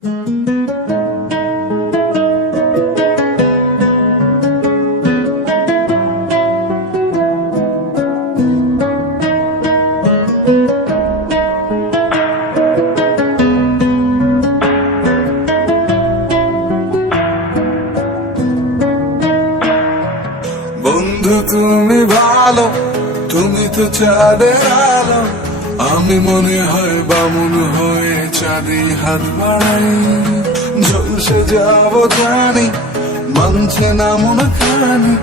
বন্ধু তুমি ভালো, তুমি তো চাঁদের আলো। আমি মনে হয় বামুন হয়ে চাঁদে হাত বাড়াই। ঝলসে যাব জানি, মানছে না মন খানি।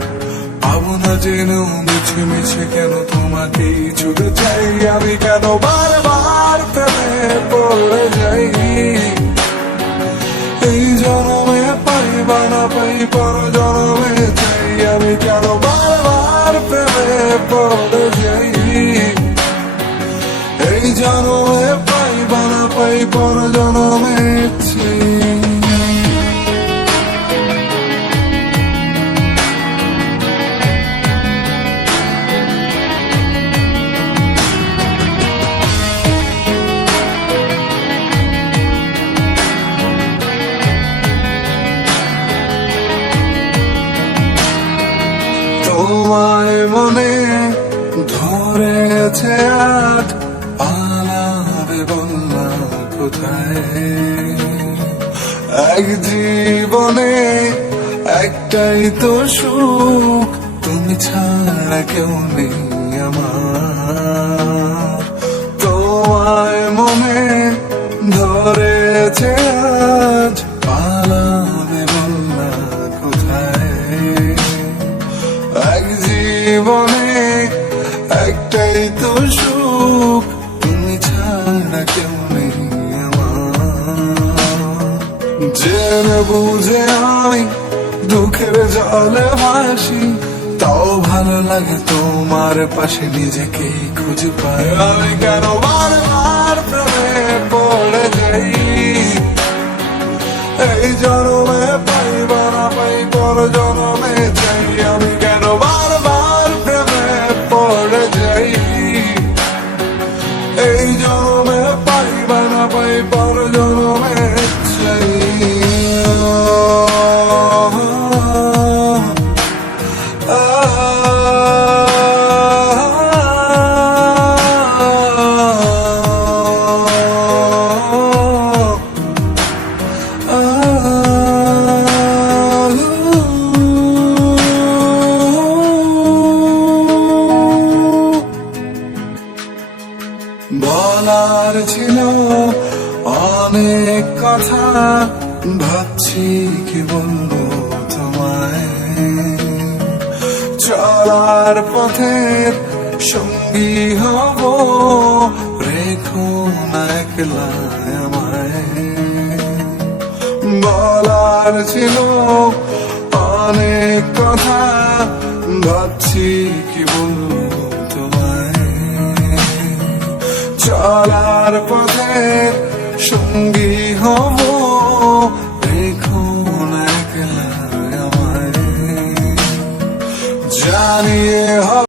পাবো না যেন মিছে মিছে কেন তোমাকে ছুটে চাই। আমি কেন বারবার প্রেমে পড়ে যাই। এই জনমে পাই বা না পাই, পর জনমে চাই। আমি কেন বারবার প্রেমে পড়ে যাই। এই জনমে পাই বা না পাই, পর জনমে চাই। তোমায় মনে ধরেছে আজ, পালাবে বললাম কোথায়। এক জীবনে একটাই তো সুখ, তুমি ছাড়া কেউ নেই আমার। তোমায় মনে ধরেছে আজ, পালাবে বললাম কোথায়। এক জীবনে একটাই তো সুখ, তুমি ছাড়া কেউ নেই আমার। জেনে বুঝে আমি দুঃখের জলে ভাসি, তাও ভালো লাগে তোমার পাশে নিজেকে খুঁজে পাই। আমি কেন বারবার প্রেমে পড়ে যাই। এই জনমে পাই বা না পাই, পর জনমে চাই। আমি কেন বারবার প্রেমে পড়ে যাই। এই জনমে পাই বা না পাই, পর জনমে চাই। বলার ছিল অনেক কথা, ভাবছি কি বলবো তোমায়। চলার পথের সঙ্গী হব, রেখো না একলা আমায়। বলার ছিল অনেক কথা, ভাবছি কি বলবো তোমায়। চলার পথের সঙ্গী হব, রেখো না একলা আমায়। জানিয়ে